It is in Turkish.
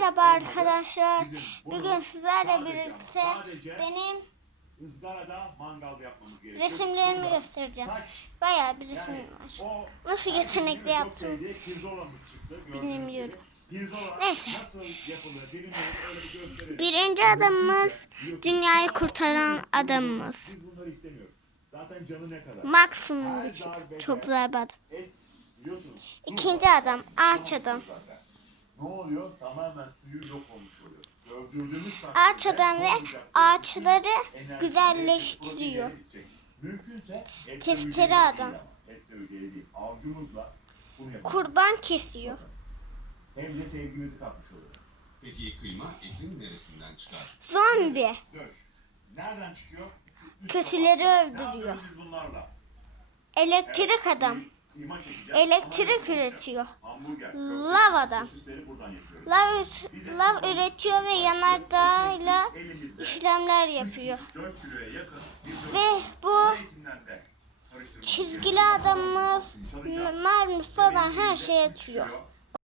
Merhaba arkadaşlar. Bugün sizlerle birlikte benim ızgarada mangal yapmamız gerekiyor. resimlerimi Burada göstereceğim. Bayağı bir resim yani var. Nasıl yetenekli yaptım bilmiyorum. Neyse. Birinci adamımız dünyayı kurtaran adamımız. Maksimum darbede Çok güzel bir adam. İkinci adam ağaç adam. Ne oluyor? Tamamen suyu yok olmuş oluyor. Dövdürdüğümüz adam ve ağaçları güzelleştiriyor. Mümkünse değil adam. Avcumuzla. Kurban kesiyor. Hem de sevgimizi kapmış oluyoruz. Peki kıyma etin neresinden çıkar? Zombi. Döş. Nereden çıkıyor? Kötüleri öldürüyor. Elektrik adam. Elektrik üretiyor. Hamburger. Lav. Lav, üretiyor ve yanardağıyla işlemler yapıyor. 4 kiloya yakın bir Ve bu çizgili Çalacağız. mermi falan her şey atıyor.